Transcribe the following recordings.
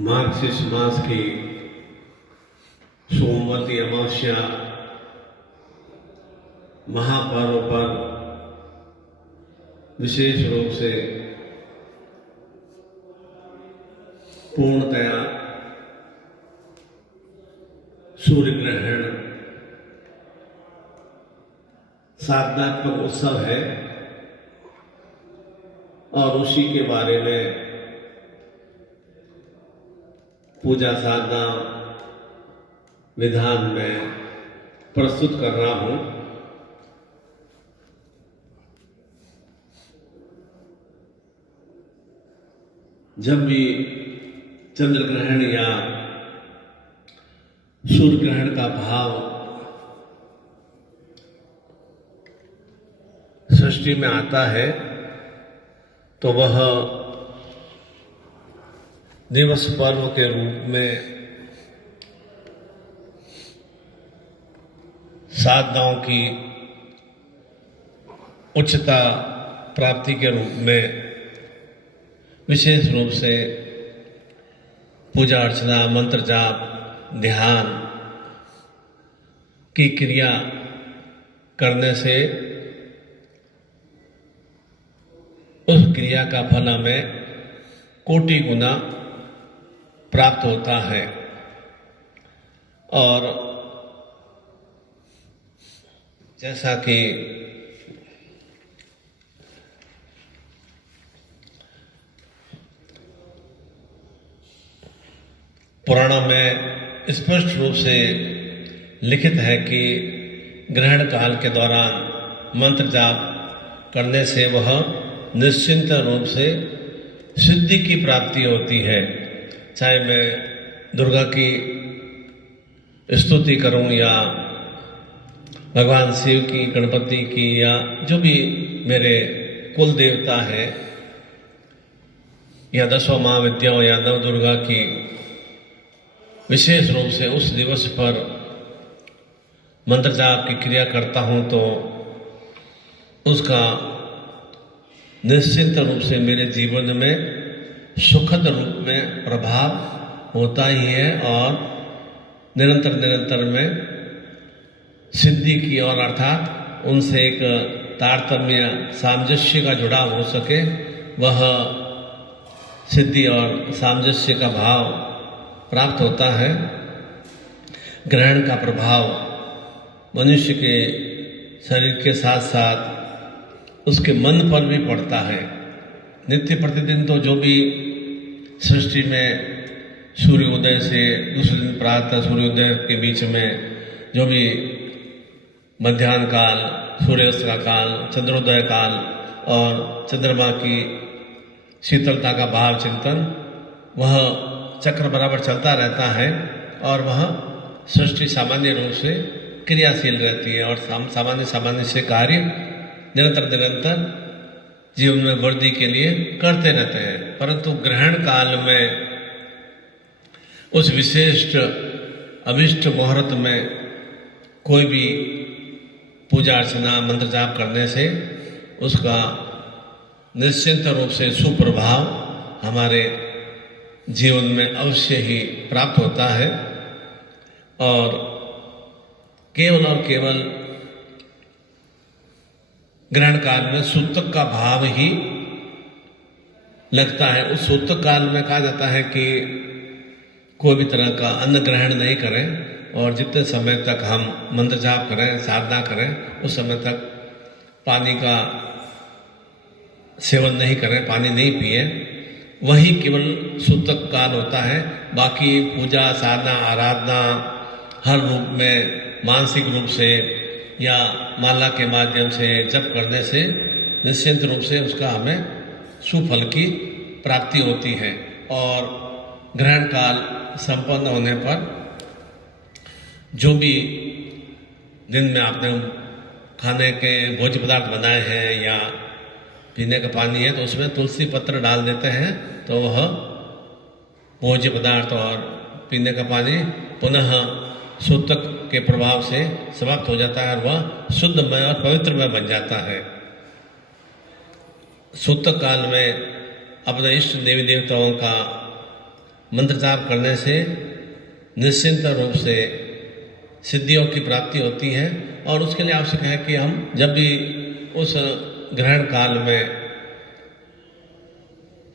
मार्गशीर्ष मास की सोमवती अमावस्या महापर्व पर विशेष रूप से पूर्णतया सूर्य ग्रहण साधनात्मक उत्सव है और उसी के बारे में पूजा साधना विधान में प्रस्तुत कर रहा हूं। जब भी चंद्र ग्रहण या सूर्य ग्रहण का भाव सृष्टि में आता है तो वह दिवस पर्व के रूप में साधनाओं की उच्चता प्राप्ति के रूप में विशेष रूप से पूजा अर्चना, मंत्र जाप, ध्यान की क्रिया करने से उस क्रिया का फल हमें कोटि गुना प्राप्त होता है। और जैसा कि पुराणों में स्पष्ट रूप से लिखित है कि ग्रहण काल के दौरान मंत्र जाप करने से वह निश्चिंत रूप से सिद्धि की प्राप्ति होती है। चाहे मैं दुर्गा की स्तुति करूं या भगवान शिव की, गणपति की, या जो भी मेरे कुल देवता है, या दसों महाविद्याओं या नव दुर्गा की विशेष रूप से उस दिवस पर मंत्र जाप की क्रिया करता हूं तो उसका निश्चिंत रूप से मेरे जीवन में सुखद रूप में प्रभाव होता ही है और निरंतर में सिद्धि की ओर, अर्थात उनसे एक तारतम्य सामंजस्य का जुड़ाव हो सके, वह सिद्धि और सामंजस्य का भाव प्राप्त होता है। ग्रहण का प्रभाव मनुष्य के शरीर के साथ साथ उसके मन पर भी पड़ता है। नित्य प्रतिदिन तो जो भी सृष्टि में सूर्योदय से दूसरे दिन प्रातः सूर्योदय के बीच में जो भी मध्याह्न काल, सूर्यास्त का काल, चंद्रोदय काल और चंद्रमा की शीतलता का भाव चिंतन, वह चक्र बराबर चलता रहता है और वह सृष्टि सामान्य रूप से क्रियाशील रहती है और सामान्य से कार्य निरंतर जीवन में वृद्धि के लिए करते रहते हैं। परंतु ग्रहण काल में उस विशिष्ट अभिष्ट मुहूर्त में कोई भी पूजा अर्चना, मंत्र जाप करने से उसका निश्चिंत रूप से सुप्रभाव हमारे जीवन में अवश्य ही प्राप्त होता है और केवल ग्रहण काल में सूतक का भाव ही लगता है। उस सूतक काल में कहा जाता है कि कोई भी तरह का अन्न ग्रहण नहीं करें और जितने समय तक हम मंत्र जाप करें, साधना करें, उस समय तक पानी का सेवन नहीं करें, पानी नहीं पिए। वही केवल सूतक काल होता है। बाकी पूजा साधना आराधना हर रूप में, मानसिक रूप से या माला के माध्यम से जप करने से निश्चिंत रूप से उसका हमें सुफल की प्राप्ति होती है। और ग्रहण काल संपन्न होने पर जो भी दिन में आपने खाने के भोज्य पदार्थ बनाए हैं या पीने का पानी है तो उसमें तुलसी पत्र डाल देते हैं तो वह भोज्य पदार्थ और पीने का पानी पुनः सूतक के प्रभाव से समाप्त हो जाता है और वह शुद्धमय और पवित्रमय बन जाता है। सूतक काल में अपने इष्ट देवी देवताओं का मंत्र जाप करने से निश्चिंत रूप से सिद्धियों की प्राप्ति होती है। और उसके लिए आवश्यक है कि हम जब भी उस ग्रहण काल में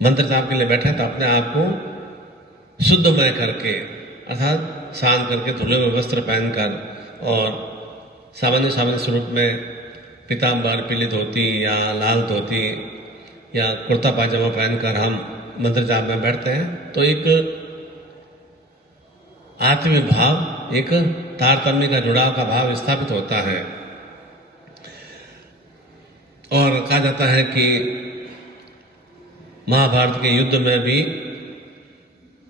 मंत्र जाप के लिए बैठे तो अपने आप को शुद्धमय करके अर्थात स्नान करके धुले हुए वस्त्र पहनकर और सामान्य स्वरूप में पीताम्बर, पीली धोती या लाल धोती या कुर्ता पायजामा पहनकर हम मंत्र जाप में बैठते हैं तो एक आत्मीय भाव, एक तारतम्य का जुड़ाव का भाव स्थापित होता है। और कहा जाता है कि महाभारत के युद्ध में भी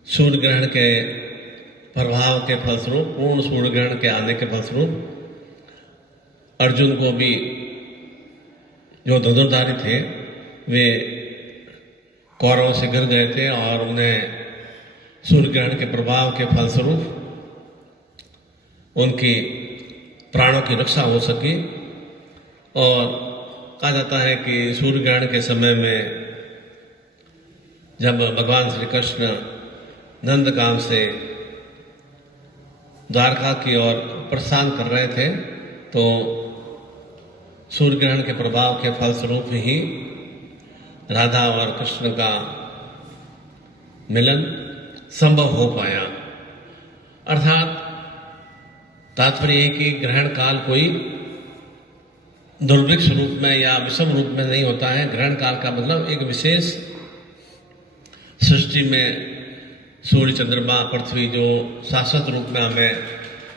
सूर्य ग्रहण के प्रभाव के फलस्वरूप, पूर्ण सूर्य ग्रहण के आने के फलस्वरूप अर्जुन को भी जो धनुर्धारी थे वे कौरवों से घिर गए थे और उन्हें सूर्य ग्रहण के प्रभाव के फलस्वरूप उनकी प्राणों की रक्षा हो सकी। और कहा जाता है कि सूर्य ग्रहण के समय में जब भगवान श्री कृष्ण नंदगांव से द्वारका की ओर प्रस्थान कर रहे थे तो सूर्य ग्रहण के प्रभाव के फलस्वरूप ही राधा और कृष्ण का मिलन संभव हो पाया। अर्थात तात्पर्य है कि ग्रहण काल कोई दुर्भिक्ष रूप में या विषम रूप में नहीं होता है। ग्रहण काल का मतलब एक विशेष सृष्टि में सूर्य, चंद्रमा, पृथ्वी जो शाश्वत रूप में हमें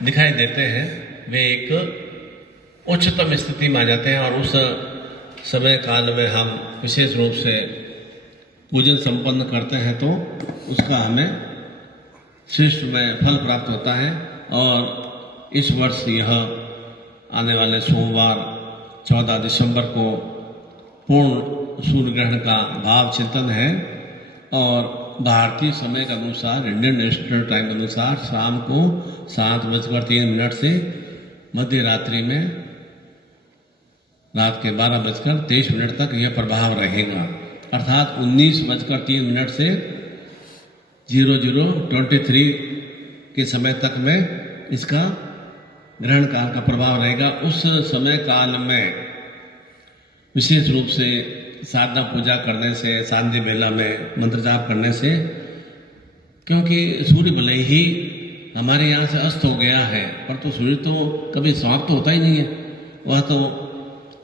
दिखाई देते हैं वे एक उच्चतम स्थिति में आ जाते हैं और उस समय काल में हम विशेष रूप से पूजन संपन्न करते हैं तो उसका हमें श्रेष्ठ में फल प्राप्त होता है। और इस वर्ष यह आने वाले सोमवार 14 दिसंबर को पूर्ण सूर्य ग्रहण का भाव चिंतन है और भारतीय समय के अनुसार, इंडियन नेशनल टाइम के अनुसार शाम को 7:03 से मध्य रात्रि में रात के 12:23 तक यह प्रभाव रहेगा। अर्थात 19:03 से 00:23 के समय तक में इसका ग्रहण काल का प्रभाव रहेगा। उस समय काल में विशेष रूप से साधना पूजा करने से, सांध्य बेला में मंत्र जाप करने से, क्योंकि सूर्य भले ही हमारे यहाँ से अस्त हो गया है पर तो सूर्य तो कभी समाप्त होता ही नहीं है, वह तो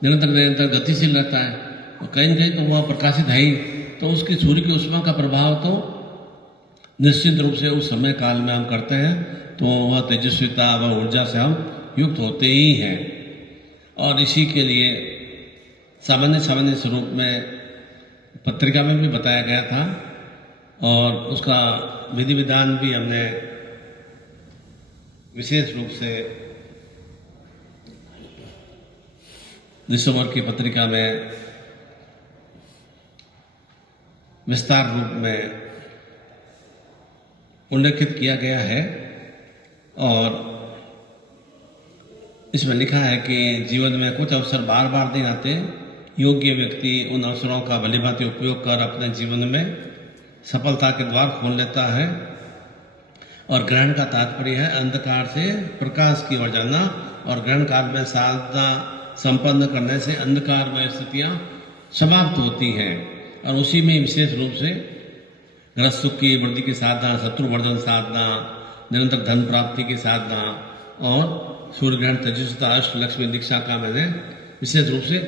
निरंतर गतिशील रहता है और कहीं न कहीं तो वह प्रकाशित है ही। तो उसकी सूर्य की उष्मा का प्रभाव तो निश्चित रूप से उस समय काल में हम करते हैं तो वह तेजस्विता व ऊर्जा से हम युक्त होते ही हैं। और इसी के लिए सामान्य स्वरूप में पत्रिका में भी बताया गया था और उसका विधि विधान भी हमने विशेष रूप से दिसंबर की पत्रिका में विस्तार रूप में उल्लेखित किया गया है। और इसमें लिखा है कि जीवन में कुछ अवसर बार बार नहीं आते, योग्य व्यक्ति उन अवसरों का भलीभांति उपयोग कर अपने जीवन में सफलता के द्वार खोल लेता है। और ग्रहण का तात्पर्य है अंधकार से प्रकाश की ओर जाना और ग्रहण काल में साधना संपन्न करने से अंधकार में स्थितियाँ समाप्त होती हैं। और उसी में विशेष रूप से गृहस्थ सुख की वृद्धि की साधना, शत्रुवर्धन साधना, निरंतर धन प्राप्ति की साधना और सूर्य ग्रहण तेजस्विता अष्ट लक्ष्मी दीक्षा का मैंने विशेष रूप से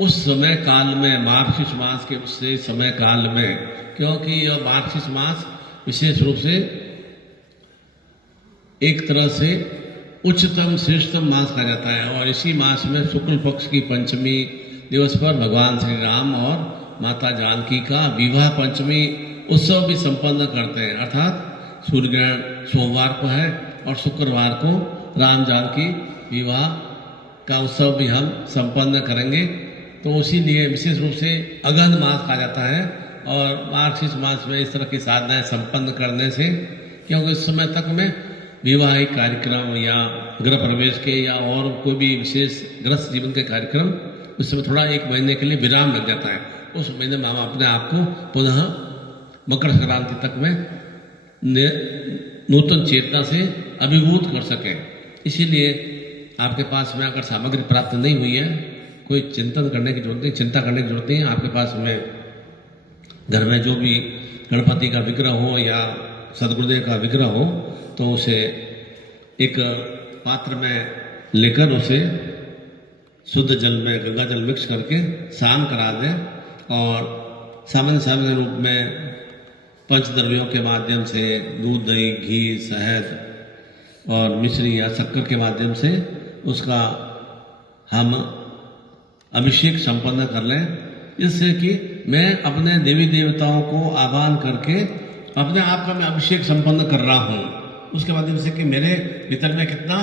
उस समय काल में, मार्गशीर्ष मास के उससे समय काल में, क्योंकि यह मार्गशीर्ष मास विशेष रूप से एक तरह से उच्चतम श्रेष्ठतम मास कहा जाता है। और इसी मास में शुक्ल पक्ष की पंचमी दिवस पर भगवान श्री राम और माता जानकी का विवाह पंचमी उत्सव भी संपन्न करते हैं। अर्थात सूर्य ग्रहण सोमवार को है और शुक्रवार को राम जानकी विवाह का उत्सव भी हम संपन्न करेंगे। तो इसीलिए विशेष रूप से अगहन मास कहा जाता है। और मार्गशीर्ष मास में इस तरह की साधनाएं संपन्न करने से, क्योंकि इस समय तक में विवाहिक कार्यक्रम या गृह प्रवेश के या और कोई भी विशेष गृहस्थ जीवन के कार्यक्रम उस समय थोड़ा 1 महीने के लिए विराम लग जाता है। उस महीने में हम अपने आप को पुनः मकर संक्रांति तक में नूतन चेतना से अभिभूत कर सकें। इसीलिए आपके पास में अगर सामग्री प्राप्त नहीं हुई है, कोई चिंतन करने की जरूरत नहीं, चिंता करने की जरूरत नहीं है। आपके पास में घर में जो भी गणपति का विग्रह हो या सदगुरुदेव का विग्रह हो, तो उसे एक पात्र में लेकर उसे शुद्ध जल में गंगा जल मिक्स करके स्नान करा दें और सामान्य रूप में पंचद्रव्यों के माध्यम से दूध, दही, घी, शहद और मिश्री या शक्कर के माध्यम से उसका हम अभिषेक संपन्न कर लें, इससे कि मैं अपने देवी देवताओं को आह्वान करके अपने आप का मैं अभिषेक संपन्न कर रहा हूँ। उसके माध्यम से कि मेरे भीतर में कितना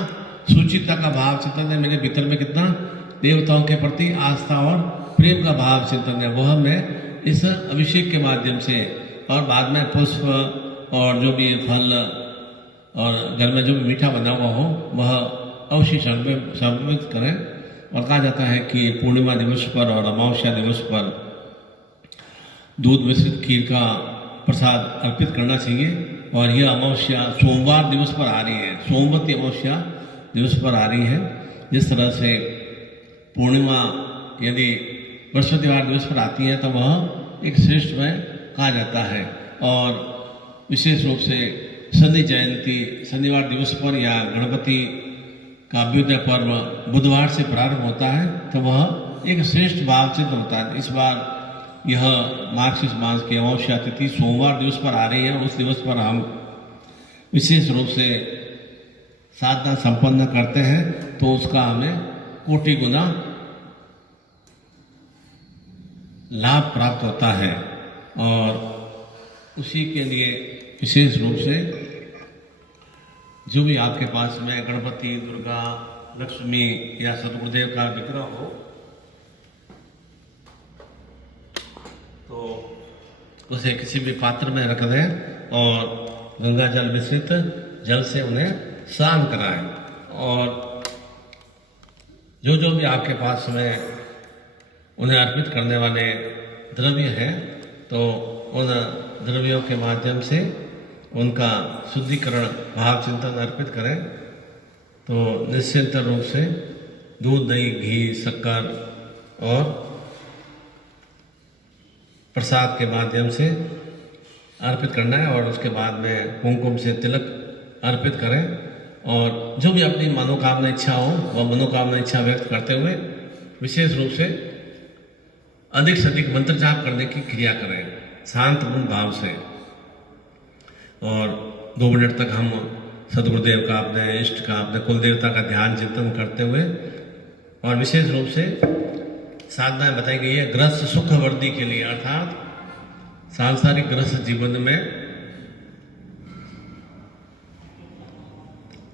सुचिता का भाव चिंतन है, मेरे भीतर में कितना देवताओं के प्रति आस्था और प्रेम का भाव चिंतन है, वह मैं इस अभिषेक के माध्यम से और बाद में पुष्प और जो भी फल और घर में जो भी मीठा बना हुआ हो वह अवश्य समर्पित करें। और कहा जाता है कि पूर्णिमा दिवस पर और अमावस्या दिवस पर दूध मिश्रित खीर का प्रसाद अर्पित करना चाहिए। और यह अमावस्या सोमवार दिवस पर आ रही है, सोमवती अमावस्या दिवस पर आ रही है। जिस तरह से पूर्णिमा यदि बृहस्पतिवार दिवस पर आती है तो वह एक श्रेष्ठ में कहा जाता है। और विशेष रूप से शनि जयंती शनिवार दिवस पर या गणपति का अभ्युदय पर्व बुधवार से प्रारंभ होता है, तो वह एक श्रेष्ठ भाव सिद्ध होता है। इस बार यह मार्गशीर्ष मास की अमावस्या तिथि सोमवार दिवस पर आ रही है। उस दिवस पर हम विशेष रूप से साधना संपन्न करते हैं, तो उसका हमें कोटि गुना लाभ प्राप्त होता है। और उसी के लिए विशेष रूप से जो भी आपके पास में गणपति, दुर्गा, लक्ष्मी या सदगुरुदेव का विग्रह हो, तो उसे किसी भी पात्र में रख दें और गंगा जल मिश्रित जल से उन्हें स्नान कराएं। और जो भी आपके पास में उन्हें अर्पित करने वाले द्रव्य हैं, तो उन द्रव्यों के माध्यम से उनका शुद्धिकरण भाव चिंतन अर्पित करें। तो निश्चिंत रूप से दूध, दही, घी, शक्कर और प्रसाद के माध्यम से अर्पित करना है। और उसके बाद में कुमकुम से तिलक अर्पित करें। और जो भी अपनी मनोकामना इच्छा हो वह मनोकामना इच्छा व्यक्त करते हुए विशेष रूप से अधिक से अधिक मंत्र जाप करने की क्रिया करें शांत मन भाव से। और 2 मिनट तक हम सदगुरुदेव का, अपने इष्ट का, अपने कुल देवता का ध्यान चिंतन करते हुए और विशेष रूप से साधनाएं बताई गई है गृहस्थ सुख वृद्धि के लिए, अर्थात सांसारिक गृहस्थ जीवन में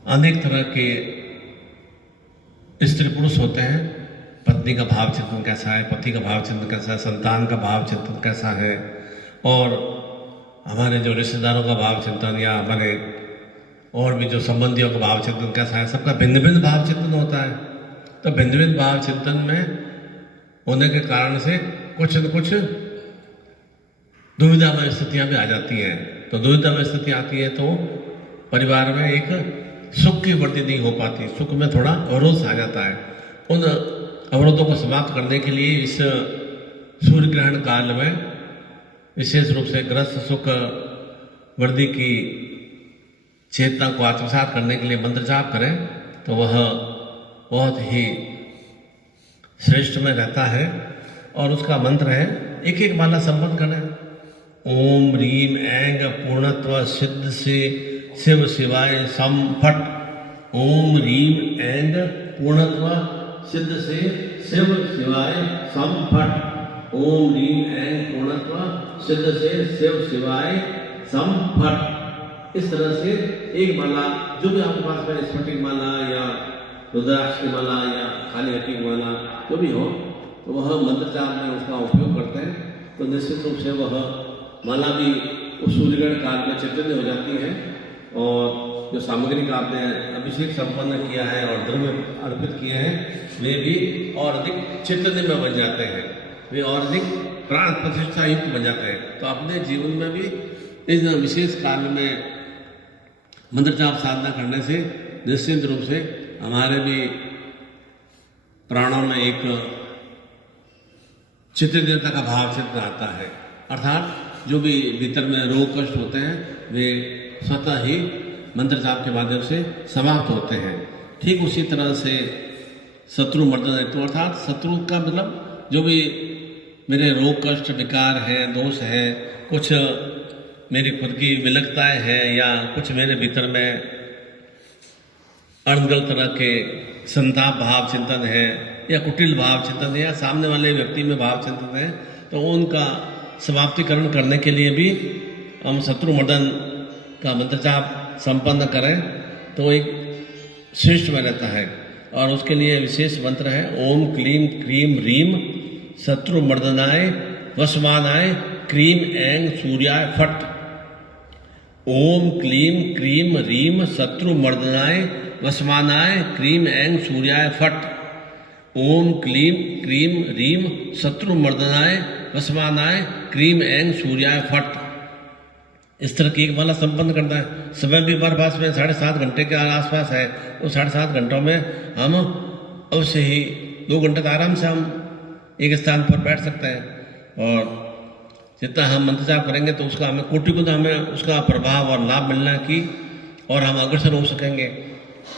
अनेक तरह के स्त्री पुरुष होते हैं। पत्नी का भाव चिंतन कैसा है, पति का भाव चिंतन कैसा है, संतान का भाव चिंतन कैसा है, और हमारे जो रिश्तेदारों का भाव चिंतन या हमारे और भी जो संबंधियों का भाव चिंतन कैसा है, सबका भिन्न भिन्न भाव चिंतन होता है। तो भिन्न भिन्न भाव चिंतन में होने के कारण से कुछ न कुछ दुविधामय स्थितियां भी आ जाती हैं। तो दुविधामय स्थिति आती है तो परिवार में एक सुख की वृद्धि नहीं हो पाती, सुख में थोड़ा अवरोध आ जाता है। उन अवरोधों को समाप्त करने के लिए इस सूर्य ग्रहण काल में विशेष रूप से गृहस्थ सुख वृद्धि की चेतना को आत्मसात करने के लिए मंत्र जाप करें, तो वह बहुत ही श्रेष्ठ में रहता है। और उसका मंत्र है, एक एक माला संपन्न करें। ओम ह्रीम ऐंग पूर्णत्व सिद्ध से शिव शिवाय सम फट। ओम ह्रीम ऐंग पूर्णत्व सिद्ध से शिव शिवाय सम फट। ओम ह्रीम ऐंग पूर्णत्व सिद्ध से शिव शिवाय सम फट। इस तरह से एक माला, जो भी आपके पास में स्फटिक माला या रुद्राक्ष की माला या काली हट्टी की माला जो भी हो, तो वह मंत्र जाप में उसका उपयोग करते हैं। तो निश्चित रूप से वह माला भी उस सूर्यग्रहण काल में चैतन्य हो जाती है। और जो सामग्री का आपने अभिषेक संपन्न किया है और द्रव्य अर्पित किए हैं, वे भी और अधिक चैतन्य में बन जाते हैं, वे और अधिक प्राण प्रतिष्ठा युक्त बन जाते हैं। तो अपने जीवन में भी इस विशेष काल में मंत्र जाप साधना करने से निश्चित रूप से हमारे भी प्राणों में एक चित्तदेवता का भाव चित्र आता है, अर्थात जो भी भीतर में रोग कष्ट होते हैं वे स्वतः ही मंत्र जाप के माध्यम से समाप्त होते हैं। ठीक उसी तरह से शत्रु मर्दन हेतु, अर्थात शत्रु का मतलब जो भी मेरे रोग कष्ट विकार हैं, दोष हैं, कुछ मेरी खुद की विलक्षणताएं हैं या कुछ मेरे भीतर में अणगल तरह के संताप भाव चिंतन है या कुटिल भाव चिंतन है या सामने वाले व्यक्ति में भाव चिंतन है, तो उनका समाप्तिकरण करने के लिए भी हम शत्रु मर्दन का मंत्र जाप संपन्न करें तो एक श्रेष्ठ में रहता है। और उसके लिए विशेष मंत्र है ओम क्लीम क्रीम रीम शत्रु मर्दनाय वसमानाय क्रीम एंग सूर्याय फट। ओम क्लीम क्रीम रीम शत्रु मर्दनाय वसमानाय क्रीम एंग सूर्याय फट। ओम क्लीम क्रीम रीम शत्रु मर्दनाय वसमानाय क्रीम एंग सूर्याय फट। इस तरह की एक माला संपन्न करता है। समय भी हमारे पास में 7.5 घंटे के आसपास है, तो 7.5 घंटों में हम अवश्य ही 2 घंटे तो आराम से हम एक स्थान पर बैठ सकते हैं। और जितना हम मंत्र जाप करेंगे तो उसका हमें कोटि गुना हमें उसका प्रभाव और लाभ मिलना की और हम अग्रसर हो सकेंगे।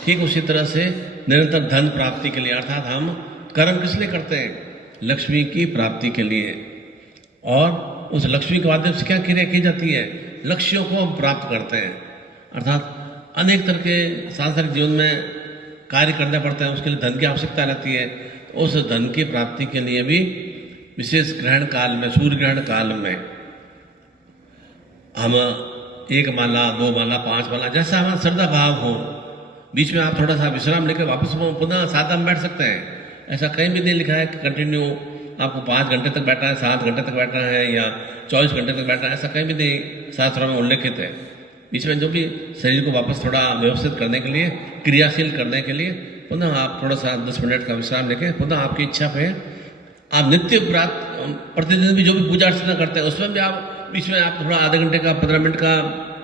ठीक उसी तरह से निरंतर धन प्राप्ति के लिए, अर्थात हम कर्म किस लिए करते हैं? लक्ष्मी की प्राप्ति के लिए। और उस लक्ष्मी के माध्यम से क्या क्रिया की जाती है? लक्ष्यों को हम प्राप्त करते हैं, अर्थात अनेक तरह के सांसारिक जीवन में कार्य करने पड़ते हैं, उसके लिए धन की आवश्यकता रहती है। उस धन की प्राप्ति के लिए भी विशेष ग्रहण काल में, सूर्य ग्रहण काल में हम 1 माला 2 माला 5 माला जैसा हमारा श्रद्धा भाव हो, बीच में आप थोड़ा सा विश्राम लेकर वापस पुनः साधना में बैठ सकते हैं। ऐसा कहीं भी नहीं लिखा है कि कंटिन्यू आपको 5 घंटे तक बैठना है, 7 घंटे तक बैठना है या 24 घंटे तक बैठना है, ऐसा कहीं भी नहीं शास्त्रों में उल्लेखित है। बीच में जो भी शरीर को वापस थोड़ा व्यवस्थित करने के लिए, क्रियाशील करने के लिए पुनः आप थोड़ा सा 10 मिनट का विश्राम लेके पुनः आपकी इच्छा पे आप नित्य प्रतिदिन भी जो भी पूजा अर्चना करते हैं उसमें भी आप बीच में आप थोड़ा आधे घंटे का 15 मिनट का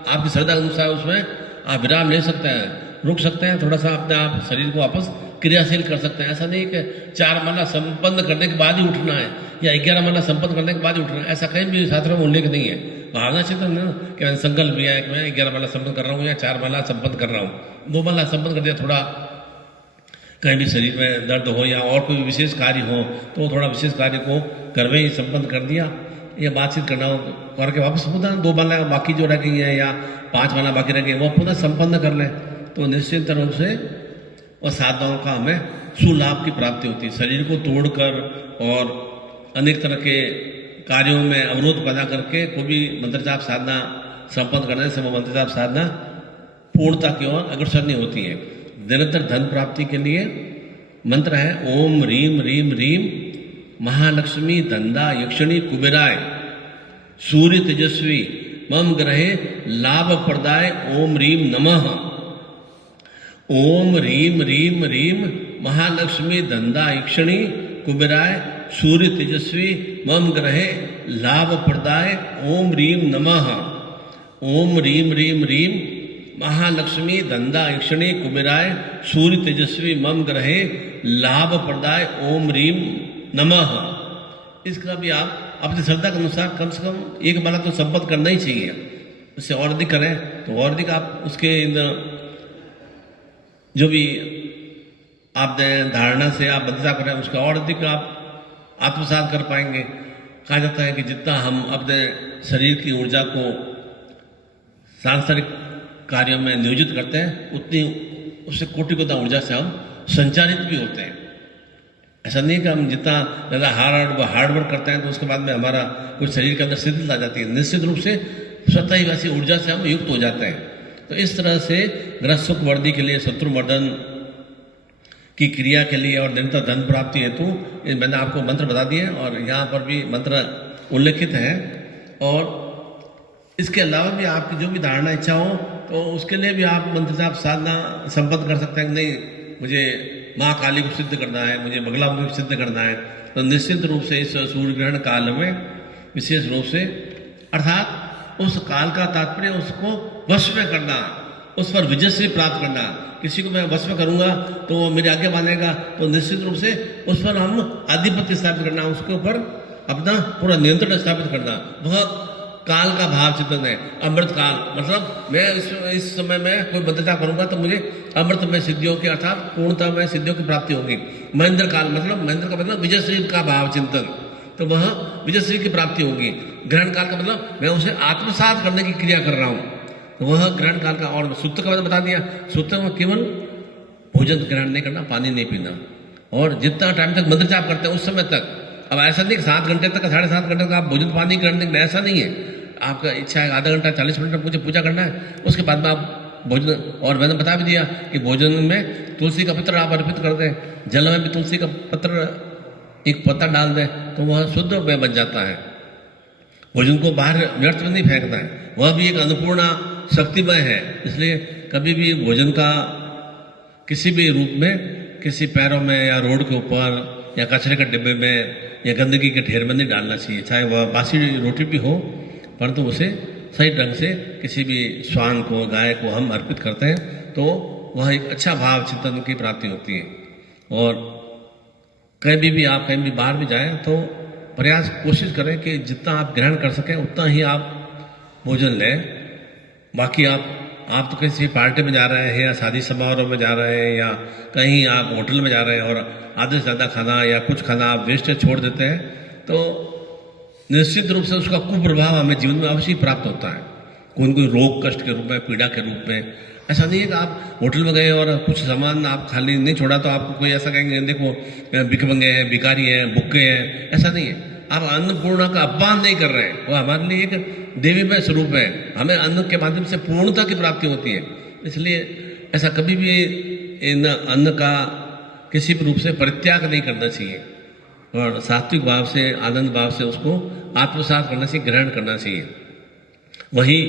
आपकी श्रद्धा अनुसार उसमें आप विराम ले सकते हैं, रुक सकते हैं, थोड़ा सा अपने आप शरीर को वापस क्रियाशील कर सकते हैं। ऐसा नहीं कि 4 माला संपन्न करने के बाद ही उठना है या 11 माला संपन्न करने के बाद ही उठना है, ऐसा कहीं भी शास्त्रों में उल्लेख नहीं है। भावना चिंतन है कि मैंने संकल्प लिया है कि मैं 11 माला संपन्न कर रहा हूँ या 4 माला संपन्न कर रहा हूँ। 2 माला संपन्न कर दिया, थोड़ा कहीं भी शरीर में दर्द हो या और कोई विशेष कार्य हो तो थोड़ा विशेष कार्य को घर में ही संपन्न कर दिया या बातचीत करना हो करके वापस पुनः 2 माला बाकी जो रह गई है या 5 माला बाकी रह गई वो पुनः संपन्न कर लें, तो निश्चित रूप से और साधनाओं का हमें सुलाभ की प्राप्ति होती है। शरीर को तोड़कर और अनेक तरह के कार्यों में अवरोध पैदा करके कोई भी मंत्र जाप साधना संपन्न करने से वो मंत्र जाप साधना पूर्णता की ओर अग्रसर नहीं होती है। निरंतर धन प्राप्ति के लिए मंत्र है ओम रीम रीम रीम महालक्ष्मी धंधा यक्षिणी कुबेराय सूर्य तेजस्वी मम ग्रहे लाभ प्रदाय ओम रीम नमः। ओम रीम रीम रीम महालक्ष्मी धंधा यक्षिणी कुबेराय सूर्य तेजस्वी मम ग्रहे लाभ प्रदाय ओम रीम नमः। ओम रीम रीम रीम महालक्ष्मी धंधा यक्षिणी कुबेराय सूर्य तेजस्वी मम ग्रहे लाभ प्रदाय ओम रीम नमः। इसका भी आप अपनी श्रद्धा के अनुसार कम से कम 1 माला तो संपन्न करना ही चाहिए। उससे और अधिक करें तो और अधिक आप उसके जो भी आपने धारणा से आप बदला करें उसका और अधिक आप आत्मसात कर पाएंगे। कहा जाता है कि जितना हम अपने शरीर की ऊर्जा को सांसारिक कार्यों में नियोजित करते हैं उतनी उससे कोटि गुना ऊर्जा से हम संचालित भी होते हैं। ऐसा नहीं कि हम जितना ज़्यादा हार्डवर्क करते हैं तो उसके बाद में हमारा कुछ शरीर के अंदर शिथिलता आ जाती है। निश्चित रूप से स्वतः ही वैसी ऊर्जा से हम युक्त हो जाते हैं। तो इस तरह से ग्रह सुख वर्धि के लिए, शत्रु मर्दन की क्रिया के लिए और निरंतर धन प्राप्ति हेतु मैंने आपको मंत्र बता दिए और यहाँ पर भी मंत्र उल्लेखित है। और इसके अलावा भी आपकी जो भी धारणा इच्छा हो तो उसके लिए भी आप मंत्र जाप साधना संपन्न कर सकते हैं। नहीं मुझे माँ काली को सिद्ध करना है, मुझे बगला को सिद्ध करना है, तो निश्चित रूप से इस सूर्य ग्रहण काल में विशेष रूप से, अर्थात उस काल का तात्पर्य उसको वश में करना, उस पर विजयश्री प्राप्त करना। किसी को मैं वश में करूंगा तो वो मेरी आज्ञा मानेगा, तो निश्चित रूप से उस पर हम आधिपत्य स्थापित करना, उसके ऊपर अपना पूरा नियंत्रण स्थापित करना, वह काल का भाव चिंतन है। अमृत काल मतलब मैं इस समय में कोई बद्धता करूंगा तो मुझे अमृत में सिद्धियों की अर्थात पूर्णता में सिद्धियों की प्राप्ति होगी। महेंद्र काल मतलब महेंद्र का मतलब विजयश्री का भाव चिंतन, तो वह विजयश्री की प्राप्ति होगी। ग्रहण काल का मतलब मैं उसे आत्मसात करने की क्रिया कर रहा हूँ, तो वह ग्रहण काल का। और सूत्र का मैंने बता दिया, सूत्र में केवल भोजन ग्रहण नहीं करना, पानी नहीं पीना, और जितना टाइम तक मंत्र जाप करते हैं उस समय तक। अब ऐसा नहीं कि 7 घंटे तक 7.5 घंटे तक आप भोजन पानी ग्रहण नहीं करना, ऐसा नहीं है। आपका इच्छा है आधा घंटा 40 मिनट मुझे पूजा करना है, उसके बाद में आप भोजन। और मैंने बता भी दिया कि भोजन में तुलसी का पत्र आप अर्पित कर दें, जल में भी तुलसी का पत्र एक पत्ता डाल दें तो वह शुद्ध में बन जाता है। भोजन को बाहर व्यर्थ में नहीं फेंकना है, वह भी एक अन्नपूर्णा शक्तिमय है। इसलिए कभी भी भोजन का किसी भी रूप में किसी पैरों में या रोड के ऊपर या कचरे के डिब्बे में या गंदगी के ढेर में नहीं डालना चाहिए। चाहे वह बासी रोटी भी हो, परंतु उसे सही ढंग से किसी भी श्वान को, गाय को हम अर्पित करते हैं तो वह एक अच्छा भाव चिंतन की प्राप्ति होती है। और कहीं भी आप कहीं भी बाहर भी जाएं तो प्रयास कोशिश करें कि जितना आप ग्रहण कर सकें उतना ही आप भोजन लें। बाकी आप तो किसी पार्टी में जा रहे हैं या शादी समारोह में जा रहे हैं या कहीं आप होटल में जा रहे हैं और आधे से ज़्यादा खाना या कुछ खाना आप वेस्टेज छोड़ देते हैं, तो निश्चित रूप से उसका कुप्रभाव हमें जीवन में अवश्य प्राप्त होता है, कोई रोग कष्ट के रूप में, पीड़ा के रूप में। ऐसा नहीं है कि आप होटल में गए और कुछ सामान आप खाली नहीं छोड़ा तो आपको कोई ऐसा कहेंगे देखो भिखमंगे हैं, भिखारी हैं, भूखे हैं, ऐसा नहीं है। आप अन्नपूर्णा का अपमान नहीं कर रहे हैं, वो हमारे लिए एक देवीमय स्वरूप है। हमें अन्न के माध्यम से पूर्णता की प्राप्ति होती है। इसलिए ऐसा कभी भी इन अन्न का किसी भी रूप से परित्याग नहीं करना चाहिए और सात्विक भाव से, आनंद भाव से उसको आत्मसात करना चाहिए, ग्रहण करना चाहिए। वही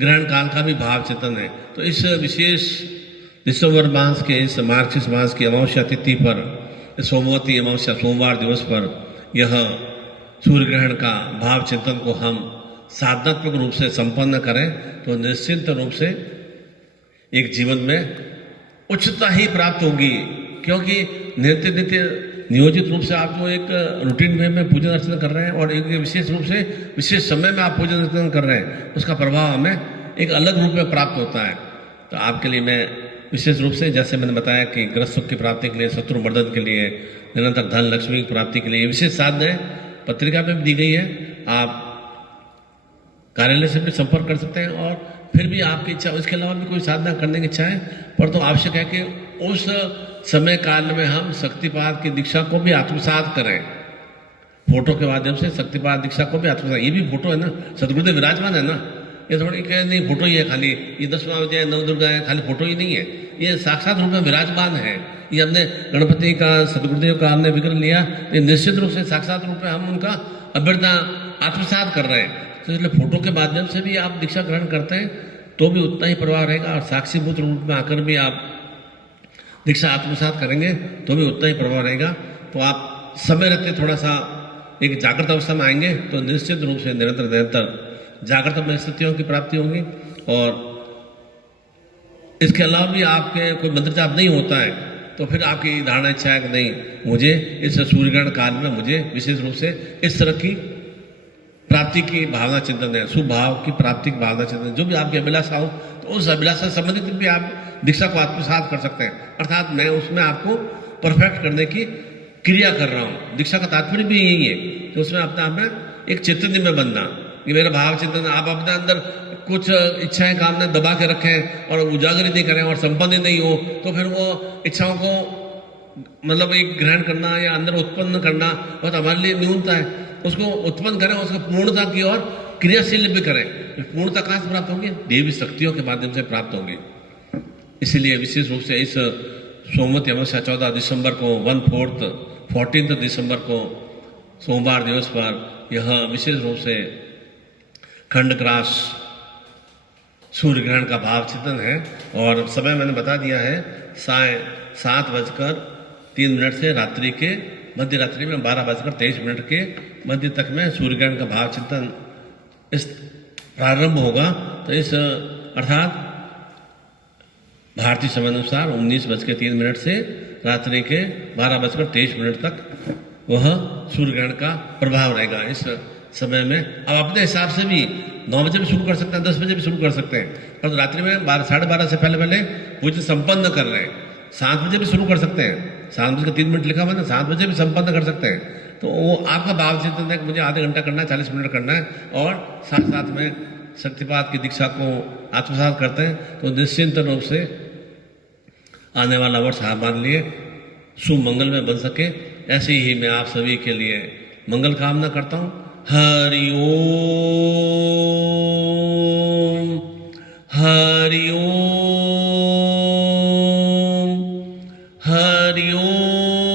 ग्रहण काल का भी भाव चिंतन है। तो इस विशेष दिसंबर मास के इस मार्गशीर्ष मास की अमावस्या तिथि पर, सोमवती अमावस्या सोमवार दिवस पर यह सूर्य ग्रहण का भाव चिंतन को हम साधनात्मक रूप से संपन्न करें तो निश्चित रूप से एक जीवन में उच्चता ही प्राप्त होगी। क्योंकि नित्य नित्य नियोजित रूप से आप जो एक रूटीन वे में पूजन अर्चना कर रहे हैं और एक विशेष रूप से विशेष समय में आप पूजन अर्चना कर रहे हैं, उसका प्रभाव हमें एक अलग रूप में प्राप्त होता है। तो आपके लिए मैं विशेष रूप से, जैसे मैंने बताया कि ग्रस्त सुख की प्राप्ति के लिए, शत्रु मर्दन के लिए, निरंतर धन लक्ष्मी की प्राप्ति के लिए विशेष साधनाएं पत्रिका में भी दी गई है। आप कार्यालय से भी संपर्क कर सकते हैं और फिर भी आपकी इच्छा, उसके अलावा भी कोई साधना करने की इच्छा है पर तो आवश्यक है कि उस समय काल में हम शक्तिपात की दीक्षा को भी आत्मसात करें। फोटो के माध्यम से शक्तिपात दीक्षा को भी आत्मसात, ये भी फोटो है ना, सदगुरुदेव विराजमान है ना, ये थोड़ी कह नहीं फोटो ही है खाली, ये 10वां अध्याय नवदुर्गा है खाली फोटो ही नहीं है, ये साक्षात रूप में विराजमान है। ये हमने गणपति का, सदगुरुदेव का हमने विग्रह लिया, ये निश्चित रूप से साक्षात रूप में हम उनका अभ्यर्थना आत्मसात कर रहे हैं। तो इसलिए फोटो के माध्यम से भी आप दीक्षा ग्रहण करते हैं तो भी उतना ही प्रभाव रहेगा और साक्षीभूत रूप में आकर भी आप दीक्षा आत्मसात करेंगे तो भी उतना ही प्रभाव रहेगा। तो आप समय रहते थोड़ा सा एक जागृत अवस्था में आएंगे तो निश्चित रूप से निरंतर जागृत में स्थितियों की प्राप्ति होगी। और इसके अलावा भी आपके कोई मंत्र जाप नहीं होता है तो फिर आपकी धारणा इच्छा है कि नहीं, मुझे इस सूर्यग्रहण काल में मुझे विशेष रूप से इस तरह की प्राप्ति की भावना चिंतन है, शुभ भाव की प्राप्ति की भावना चिंतन, जो भी आपकी अभिलाषा हो तो उस अभिलाषा से संबंधित भी आप दीक्षा को आत्मसात कर सकते हैं। अर्थात मैं उसमें आपको परफेक्ट करने की क्रिया कर रहा हूँ। दीक्षा का तात्पर्य भी यही है कि उसमें अपने आप में एक चैतन्य में बनना, कि मेरा भाव चिंतन, आप अपने अंदर कुछ इच्छाएं कामना दबा के रखें और उजागर नहीं करें और संपन्न नहीं हो तो फिर वो इच्छाओं को मतलब एक ग्रहण करना या अंदर उत्पन्न करना बहुत हमारे लिए न्यूनता है। उसको उत्पन्न करें, उसको पूर्णता की ओर क्रियाशील भी करें। पूर्णता कहाँ से प्राप्त होगी? देवी शक्तियों के माध्यम से प्राप्त होगी। इसीलिए विशेष रूप से इस सोमवती अमावस्या 14 दिसंबर को 14 दिसंबर को सोमवार दिवस पर यह विशेष रूप से खंडग्रास सूर्य ग्रहण का भाव चिंतन है। और समय मैंने बता दिया है, 7:03 से रात्रि के मध्य रात्रि में 12:23 के मध्य तक में सूर्य ग्रहण का भाव चिंतन इस प्रारंभ होगा। तो इस अर्थात भारतीय समय अनुसार 19:03 से रात्रि के 12:23 तक वह सूर्य ग्रहण का प्रभाव रहेगा। इस समय में अब अपने हिसाब से भी 9 बजे भी शुरू कर सकते हैं, 10 बजे भी शुरू कर सकते हैं, पर रात्रि में 12:30 से पहले पहले पूजन संपन्न कर रहे हैं। 7 बजे भी शुरू कर सकते हैं, 7:03 लिखा हुआ है, 7 बजे भी संपन्न कर सकते हैं। तो वो आपका भाव चिंतन है कि मुझे आधे घंटा करना है, 40 मिनट करना है, और साथ साथ में शक्तिपात की दीक्षा को आत्मसात करते हैं, तो निश्चिंत रूप से आने वाला वर्ष आप मान लिए शुभ मंगल में बन सके, ऐसे ही मैं आप सभी के लिए मंगल कामना करता हूँ। हरि ओम, हरि ओम, हरि ओम।